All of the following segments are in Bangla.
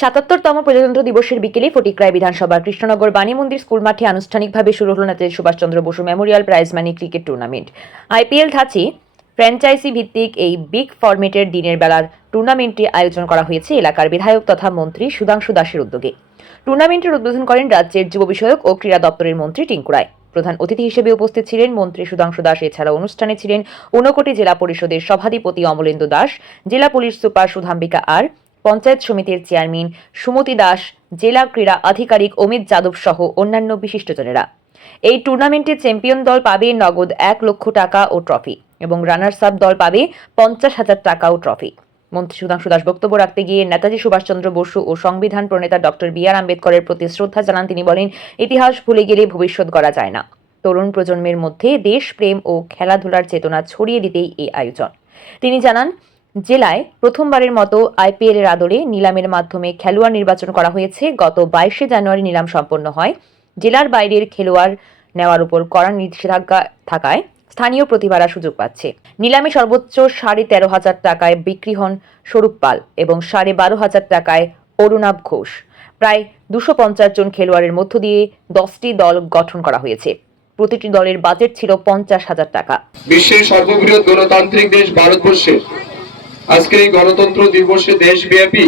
৭৭তম প্রজাতন্ত্র দিবসের বিকেলে ফটিকরায় বিধানসভার কৃষ্ণনগর বাণী মন্দির স্কুল মাঠে আনুষ্ঠানিকভাবে শুরু হল Netaji Subhas Chandra Bose memorial prize money cricket tournament. IPL ধাঁচি ফ্র্যাঞ্চাইজি ভিত্তিক এই বিগ ফরম্যাটের দিনের বেলার টুর্নামেন্টটি আয়োজন করা হয়েছে এলাকার বিধায়ক তথা মন্ত্রী সুধাংশু দাসের উদ্যোগে। টুর্নামেন্টের উদ্বোধন করেন রাজ্যের যুব বিষয়ক ও ক্রীড়া দপ্তরের মন্ত্রী টিঙ্কু রায়। প্রধান অতিথি হিসেবে উপস্থিত ছিলেন মন্ত্রী সুধাংশু দাস। এছাড়া অনুষ্ঠানে ছিলেন ঊনকোটি জেলা পরিষদের সভাধিপতি অমলেন্দু দাস, জেলা পুলিশ সুপার সুধাম্বিকা আর, পঞ্চায়েত সমিতির চেয়ারম্যান সুমতি দাস, জেলা ক্রীড়া আধিকারিক অমিত যাদব সহ অন্যান্য বিশিষ্টজনেরা। এই টুর্নামেন্টে চ্যাম্পিয়ন দল পাবে নগদ ১ লক্ষ টাকা ও ট্রফি এবং রানার্স আপ দল পাবে ৫০,০০০ টাকা ও ট্রফি। মন্ত্রী সুধাংশু দাস বক্তব্য রাখতে গিয়ে নেতাজি সুভাষচন্দ্র বসু ও সংবিধান প্রণেতা ডক্টর বি আর আম্বেদকরের প্রতি শ্রদ্ধা জানান। তিনি বলেন, ইতিহাস ভুলে গেলে ভবিষ্যৎ গড়া যায় না। তরুণ প্রজন্মের মধ্যে দেশপ্রেম ও খেলাধুলার চেতনা ছড়িয়ে দিতেই এই আয়োজন। তিনি জানান, জেলায় প্রথমবারের মতো আইপিএল এর আদলে নিলামের মাধ্যমে খেলোয়াড় নির্বাচন করা হয়েছে। গত ২২শে জানুয়ারি নিলাম সম্পন্ন হয়। জেলার বাইরের খেলোয়াড় নেওয়ার উপর কড়া নিষেধাজ্ঞা থাকায় স্থানীয় প্রতিভারা সুযোগ পাচ্ছে। নিলামে সর্বোচ্চ ১৩,৫০০ টাকায় বিক্রি হন স্বরূপ পাল এবং ১২,৫০০ টাকায় অরুণাভ ঘোষ। প্রায় ২৫০ জন খেলোয়াড়ের মধ্য দিয়ে ১০টি দল গঠন করা হয়েছে। প্রতিটি দলের বাজেট ছিল ৫০,০০০ টাকা। বিশ্বের সর্ববৃহৎ গণতান্ত্রিক দেশ ভারতবর্ষে আজকের এই গণতন্ত্র দিবসে দেশব্যাপী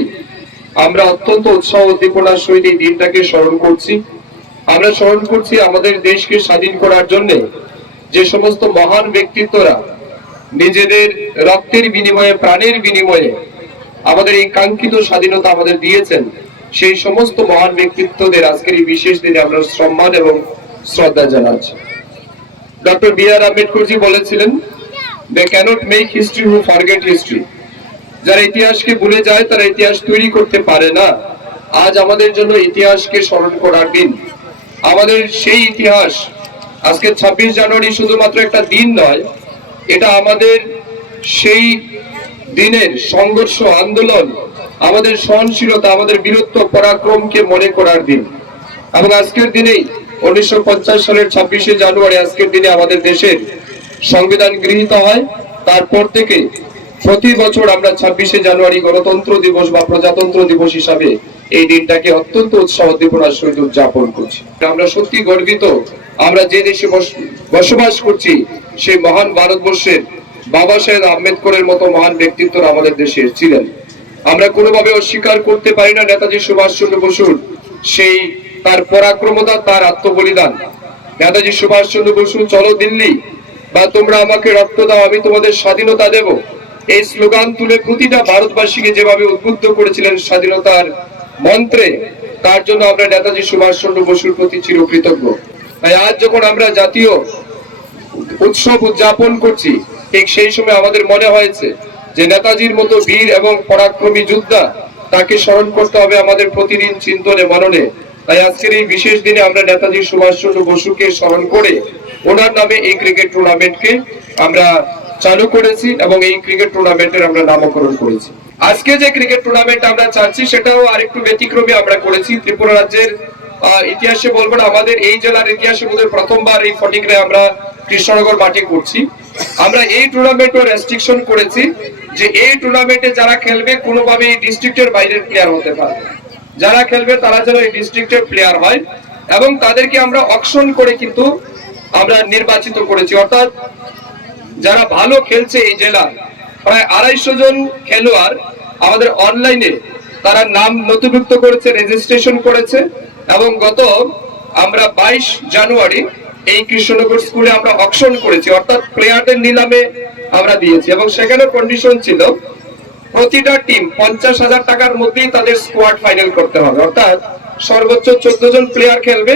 আমরা অত্যন্ত উৎসাহ উদ্দীপনার সহিত এই দিনটাকে স্মরণ করছি। আমরা স্মরণ করছি আমাদের দেশকে স্বাধীন করার জন্য যে সমস্ত মহান ব্যক্তিত্বরা নিজেদের রক্তের বিনিময়ে, প্রাণের বিনিময়ে আমাদের এই কাঙ্ক্ষিত স্বাধীনতা আমাদের দিয়েছেন। সেই সমস্ত মহান ব্যক্তিত্বদের আজকের এই বিশেষ দিনে আমরা সম্মান এবং শ্রদ্ধা জানাচ্ছি। ডক্টর বি আর আম্বেদকরজি বলেছিলেন, they cannot make history who forget history। যারা ইতিহাসকে ভুলে যায় তারা ইতিহাস তৈরি করতে পারে না। আজ আমাদের জন্য ইতিহাসকে স্মরণ করার দিন। আমাদের সেই ইতিহাস আজকে ২৬ জানুয়ারি শুধুমাত্র একটা দিন নয়, এটা আমাদের সেই দিনের সংঘর্ষ, আন্দোলন, আমাদের সহনশীলতা, আমাদের বীরত্ব, পরাক্রমকে মনে করার দিন। এবং আজকের দিনেই ১৯৫০ সালের ২৬শে জানুয়ারি আজকের দিনে আমাদের দেশের সংবিধান গৃহীত হয়। তারপর থেকে প্রতি বছর আমরা ২৬শে জানুয়ারি গণতন্ত্র দিবস বা প্রজাতন্ত্র দিবস হিসাবে এই দিনটাকে অত্যন্ত উৎসাহ উদ্দীপনার সহিত উদযাপন করছি। আমরা সত্যি গর্বিত, আমরা যে দেশে বসবাস করছি সেই মহান ভারতবর্ষের বাবা সাহেব আম্বেদকরের মতো মহান ব্যক্তিত্বরা আমাদের দেশে ছিলেন। আমরা কোনোভাবে অস্বীকার করতে পারি না নেতাজি সুভাষচন্দ্র বসুর সেই তার পরাক্রমতা, তার আত্মবলিদান। নেতাজি সুভাষচন্দ্র বসু চলো দিল্লি বা তোমরা আমাকে রক্ত দাও, আমি তোমাদের স্বাধীনতা দেব, এই স্লোগান তুলে প্রতিটা ভারতবাসীকে যেভাবে উদ্বুদ্ধ করেছিলেন স্বাধীনতার মন্ত্রে, তার জন্য আমরা নেতাজি সুভাষচন্দ্র বসুর প্রতি চিরকৃতজ্ঞ। তাই আজ যখন আমরা জাতীয় উৎসব উদযাপন করছি, ঠিক সেই সময় আমাদের মনে হয়েছে যে নেতাজির মতো বীর এবং পরাক্রমী যোদ্ধা, তাকে স্মরণ করতে হবে আমাদের প্রতিদিন চিন্তনে মননে। তাই আজকের এই বিশেষ দিনে আমরা নেতাজি সুভাষচন্দ্র বসুকে স্মরণ করে ওনার নামে এই ক্রিকেট টুর্নামেন্টকে আমরা চালু করেছি এবং এই ক্রিকেট টুর্নামেন্টের আমরা নামকরণ করেছি। আজকে যে ক্রিকেট টুর্নামেন্ট আমরা চাচ্ছি সেটাও আরেকটু ব্যতিক্রমী আমরা করেছি। ত্রিপুরা রাজ্যের ইতিহাসে বলবো না, আমাদের এই জেলার ইতিহাসে বোধহয় প্রথমবার এই ফটিকরায় আমরা কৃষ্ণনগর মাঠে করছি। আমরা এই টুর্নামেন্টও রেস্ট্রিকশন করেছি যে এই টুর্নামেন্টে যারা খেলবে কোনোভাবে এই ডিস্ট্রিক্টের বাইরের প্লেয়ার হতে পারবে। যারা খেলবে তারা যেন এই ডিস্ট্রিক্টের প্লেয়ার হয় এবং তাদেরকে আমরা অকশন করে কিন্তু আমরা নির্বাচিত করেছি। অর্থাৎ যারা ভালো খেলছে এই জেলা, প্রায় ২৫০ জন খেলোয়াড় আমাদের অনলাইনে তারা নাম নথিভুক্ত করেছে, রেজিস্ট্রেশন করেছে এবং গত আমরা ২২ জানুয়ারি এই কৃষ্ণনগর স্কুলে আমরা অকশন করেছি, অর্থাৎ প্লেয়ারদের নিলামে আমরা দিয়েছি। এবং সেখানে কন্ডিশন ছিল প্রতিটা টিম ৫০,০০০ টাকার মধ্যেই তাদের স্কোয়াড ফাইনাল করতে হবে। অর্থাৎ সর্বোচ্চ ১৪ জন প্লেয়ার খেলবে,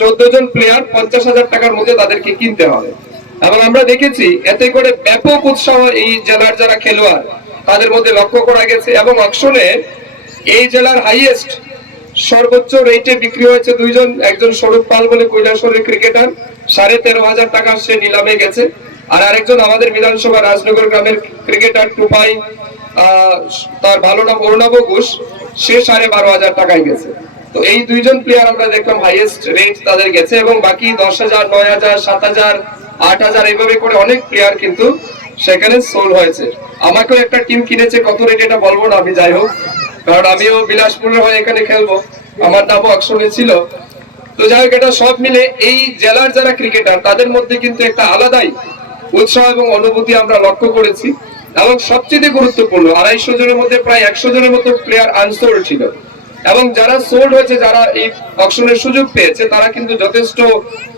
১৪ জন প্লেয়ার ৫০,০০০ টাকার মধ্যে তাদেরকে কিনতে হবে। এবং আমরা দেখেছি এতে করে ব্যাপক উৎসাহ এই জেলার যারা খেলোয়াড় তাদের মধ্যে লক্ষ্য করা গেছে। এবং অকশনে এই জেলার হাইয়েস্ট সর্বোচ্চ রেটে বিক্রি হয়েছে দুইজন, একজন স্বরূপ পাল বলে কৈলাসহরের ক্রিকেটার, ১৩,৫০০ টাকা সে নিলামে গেছে। আর আরেকজন আমাদের বিধানসভা রাজনগর গ্রামের ক্রিকেটার টুপাই, তার ভালো নাম অরুণাভ ঘোষ, সে ১২,৫০০ টাকায় গেছে। তো এই দুইজন প্লেয়ার আমরা দেখলাম হাইয়েস্ট রেট তাদের গেছে এবং বাকি ১০,০০০, ৯,০০০, ৭,০০০, ৮,০০০ এইভাবে করে অনেক প্লেয়ার কিন্তু সেখানে সোল হয়েছে। আমাকেও একটা টিম কিনেছে, কত রেট এটা বলবো না আমি, যাই হোক কারণ আমিও বিলাসপুরের হয়ে এখানে খেলবো, আমার নামও অ্যাকশনে ছিল। তো যাই হোক, এটা সব মিলে এই জেলার যারা ক্রিকেটার তাদের মধ্যে কিন্তু একটা আলাদাই উৎসাহ এবং অনুভূতি আমরা লক্ষ্য করেছি। এবং সবচেয়ে গুরুত্বপূর্ণ, 250 জনের মধ্যে প্রায় 100 জনের মতো প্লেয়ার আনসোল্ড ছিল, এবং যারা সোল্ড হয়েছে, যারা এই অকশনের সুযোগ পেয়েছে, তারা কিন্তু যথেষ্ট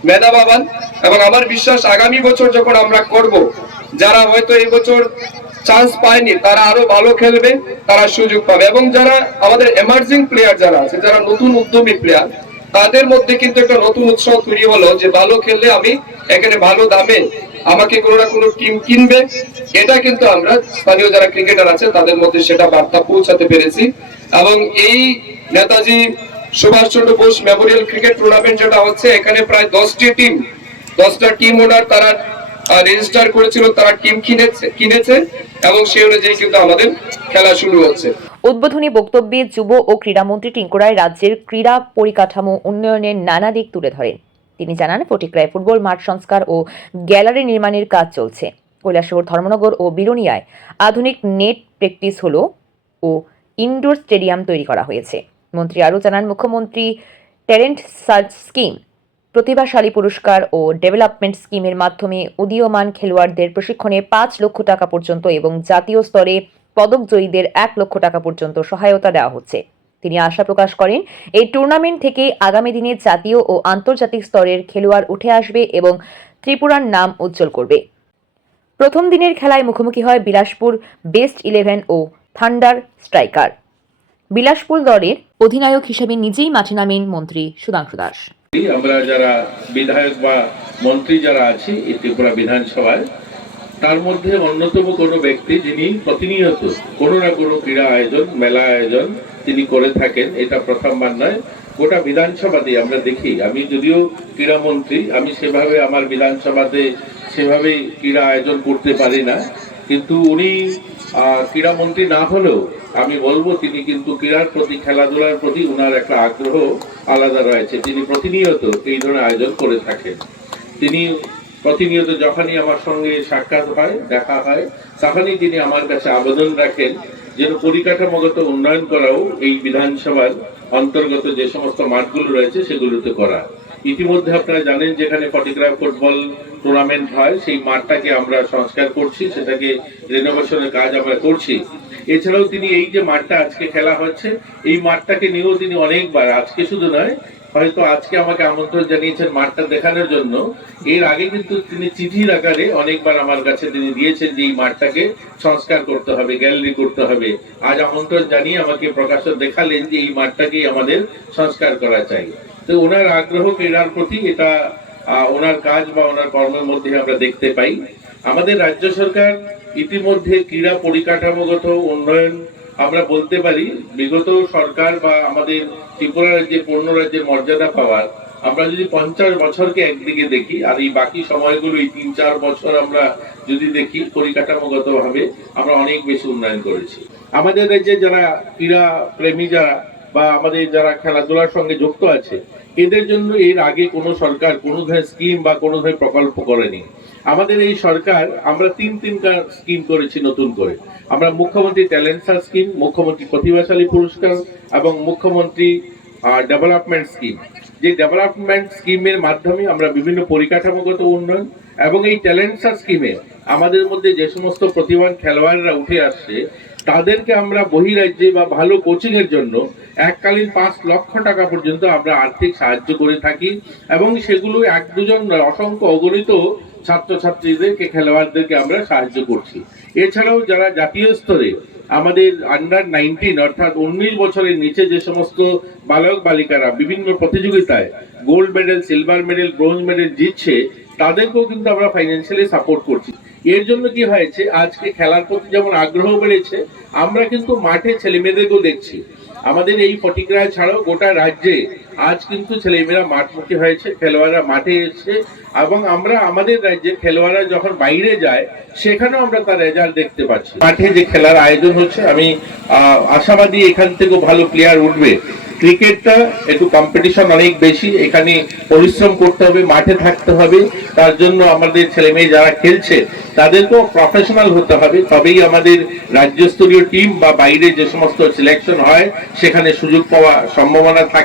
মেধাবান। এবং আমার বিশ্বাস আগামী বছর যখন আমরা করব, যারা হয়তো এই বছর চান্স পায়নি তারা আরো ভালো খেলবে, তারা সুযোগ পাবে। এবং যারা আমাদের এমার্জিং প্লেয়ার যারা আছে, যারা নতুন উদ্যমী প্লেয়ার, তাদের মধ্যে কিন্তু একটা নতুন উৎসাহ তৈরি হলো যে ভালো খেললে আমি এখানে ভালো দামে আমাকে কোনো না কোনো টিম কিনবে। এটা কিন্তু আমরা স্থানীয় যারা ক্রিকেটার আছে তাদের মধ্যে সেটা বার্তা পৌঁছাতে পেরেছি। এবং এই Netaji Subhash Chandra Bose memorial cricket tournament যেটা হচ্ছে, এখানে প্রায় 10টা টিম ওনার তারা রেজিস্টার করেছিল, তারা টিম কিনেছে এবং সেই অনুযায়ী কিন্তু আমাদের খেলা শুরু হচ্ছে। উদ্বোধনী বক্তব্যে যুব ও ক্রীড়ামন্ত্রী টিঙ্কু রায় রাজ্যের ক্রীড়া পরিকাঠামো উন্নয়নের নানা দিক তুলে ধরেন। তিনি জানান, ফটিকরায় ফুটবল মাঠ সংস্কার ও গ্যালারি নির্মাণের কাজ চলছে। কৈলাসহর, ধর্মনগর ও বিলোনিয়ায় আধুনিক নেট প্র্যাকটিস হল ও ইনডোর স্টেডিয়াম তৈরি করা হয়েছে। মন্ত্রী আরও জানান, মুখ্যমন্ত্রী ট্যালেন্ট সার্চ স্কিম, প্রতিভাশালী পুরস্কার ও ডেভেলপমেন্ট স্কিমের মাধ্যমে উদীয়মান খেলোয়াড়দের প্রশিক্ষণে 5 লক্ষ টাকা পর্যন্ত এবং জাতীয় স্তরে পদকজয়ীদের 1 লক্ষ টাকা পর্যন্ত সহায়তা দেওয়া হচ্ছে। তিনি আশা প্রকাশ করেন, এই টুর্নামেন্ট থেকে আগামী দিনে জাতীয় ও আন্তর্জাতিক স্তরের খেলোয়াড় উঠে আসবে এবং ত্রিপুরার নাম উজ্জ্বল করবে। প্রথম দিনের খেলায় মুখোমুখি হয় বিলাসপুর বেস্ট 11 ও থান্ডার স্ট্রাইকার। বিলাসপুর দলের অধিনায়ক হিসেবে নিজেই মাঠে নামেন মন্ত্রী সুধাংশু দাস। আমরা যারা বিধায়ক বা মন্ত্রী যারা আছি এই ত্রিপুরা বিধানসভায়, তার মধ্যে অন্যতম কোনো ব্যক্তি যিনি প্রতিনিয়ত কোনো না কোনো ক্রীড়া আয়োজন, মেলা আয়োজন তিনি করে থাকেন। এটা প্রথমবার নয়, গোটা বিধানসভাতে আমরা দেখি। আমি যদিও ক্রীড়ামন্ত্রী, আমি সেভাবে আমার বিধানসভাতে সেভাবেই ক্রীড়া আয়োজন করতে পারি না, কিন্তু উনি ক্রীড়ামন্ত্রী না হলেও আমি বলবো তিনি কিন্তু ক্রীড়ার প্রতি, খেলাধুলার প্রতি উনার একটা আগ্রহ আলাদা রয়েছে। তিনি প্রতিনিয়ত এই ধরনের আয়োজন করে থাকেন। তিনি প্রতিনিয়ত যখনই আমার সঙ্গে সাক্ষাৎ হয়, দেখা হয়, তখনই তিনি আমার কাছে আবেদন রাখেন যেন পরিকাঠামোগত উন্নয়ন করাও এই বিধানসভার অন্তর্গত যে সমস্ত মাঠগুলো রয়েছে সেগুলোতে করা। ইতিমধ্যে আপনারা জানেন, যেখানে ফটিকরায় ফুটবল টুর্নামেন্ট হয় সেই মাঠটাকে আমরা সংস্কার করছি, সেটাকে রেনোভেশনের কাজ আমরা করছি। এছাড়াও তিনি এই যে মাঠটা আজকে খেলা হচ্ছে, এই মাঠটাকে নিয়েও তিনি অনেকবার, আজকে শুধু নয়, হয়তো আজকে আমাকে আমন্ত্রণ জানিয়েছেন মাঠটা দেখানোর জন্য, এর আগে কিন্তু তিনি চিঠির আকারে অনেকবার আমার কাছে তিনি দিয়েছেন যে এই মাঠটাকে সংস্কার করতে হবে, গ্যালারি করতে হবে। আজ আমন্ত্রণ জানিয়ে আমাকে প্রকাশক দেখালেন যে এই মাঠটাকেই আমাদের সংস্কার করা চাই। তো ওনার আগ্রহ ক্রীড়ার প্রতি, এটা ওনার কাজ বা ওনার কর্মের মধ্যে আমরা দেখতে পাই। আমাদের রাজ্য সরকার ইতিমধ্যে ক্রীড়া পরিকাঠামোগত উন্নয়ন, আমরা বলতে পারি বিগত সরকার বা আমাদের ত্রিপুরা রাজ্যে পূর্ণ রাজ্যের মর্যাদা পাওয়ার, আমরা যদি 50 বছরকে একদিকে দেখি আর এই বাকি সময়গুলো এই 3-4 বছর আমরা যদি দেখি, পরিকাঠামোগত ভাবে আমরা অনেক বেশি উন্নয়ন করেছি। আমাদের রাজ্যে যারা ক্রীড়া প্রেমী যারা বা আমাদের যারা খেলাধুলার সঙ্গে যুক্ত আছে, এদের জন্য এর আগে কোনো সরকার কোনো ধরনের স্কিম বা কোনো ধরনের প্রকল্প করেনি। আমাদের এই সরকার, আমরা তিনটা স্কিম করেছি নতুন করে। আমরা মুখ্যমন্ত্রী ট্যালেন্ট সার্চ স্কিম, মুখ্যমন্ত্রী প্রতিভাশালী পুরস্কার এবং মুখ্যমন্ত্রী ডেভেলপমেন্ট স্কিম। যে ডেভেলপমেন্ট স্কিমের মাধ্যমে আমরা বিভিন্ন পরিকাঠামোগত উন্নয়ন, এবং এই ট্যালেন্ট সার্চ স্কিমে আমাদের মধ্যে যে সমস্ত প্রতিভাবান খেলোয়াড়রা উঠে আসছে তাদেরকে আমরা বহিরাজ্যে বা ভালো কোচিং এর জন্য এককালীন 5 লক্ষ টাকা পর্যন্ত আমরা আর্থিক সাহায্য করে থাকি, এবং সেগুলো 1-2 জন অসংখ্য অগণিত ছাত্রছাত্রীদেরকে, খেলোয়াড়দেরকে আমরা সাহায্য করছি। এছাড়াও যারা জাতীয় স্তরে আমাদের আন্ডার 19 অর্থাৎ 19 বছরের নিচে যে সমস্ত বালক বালিকারা বিভিন্ন প্রতিযোগিতায় gold medal, silver medal, bronze medal জিতছে, তাদেরকেও কিন্তু আমরা ফাইন্যান্সিয়ালি সাপোর্ট করছি। এর জন্য কি হয়েছে, আজকে খেলার প্রতি যেমন আগ্রহ বেড়েছে, আমরা কিন্তু মাঠে ছেলে মেয়েদেরকেও দেখছি। আমাদের এই ফটিকরায় ছাড়াও গোটা রাজ্যে আজ কিন্তু ছেলেমেয়েরা মাঠমুখী হয়েছে, খেলোয়াড়রা মাঠে এসেছে, এবং আমরা আমাদের রাজ্যের খেলোয়াড়রা যখন বাইরে যায় সেখানেও আমরা তার রেজাল্ট দেখতে পাচ্ছি। মাঠে যে খেলার আয়োজন হচ্ছে, আমি আশাবাদী এখান থেকেও ভালো প্লেয়ার উঠবে। ক্রিকেটটা একটু কম্পিটিশন অনেক বেশি, এখানে পরিশ্রম করতে হবে, মাঠে থাকতে হবে, তার জন্য আমাদের ছেলে মেয়ে যারা খেলছে তাদেরকেও প্রফেশনাল হতে হবে, তবেই আমাদের রাজ্যস্তরীয় টিম বা বাইরে যে সমস্ত সিলেকশন হয় সেখানে সুযোগ পাওয়া সম্ভাবনা থাকে।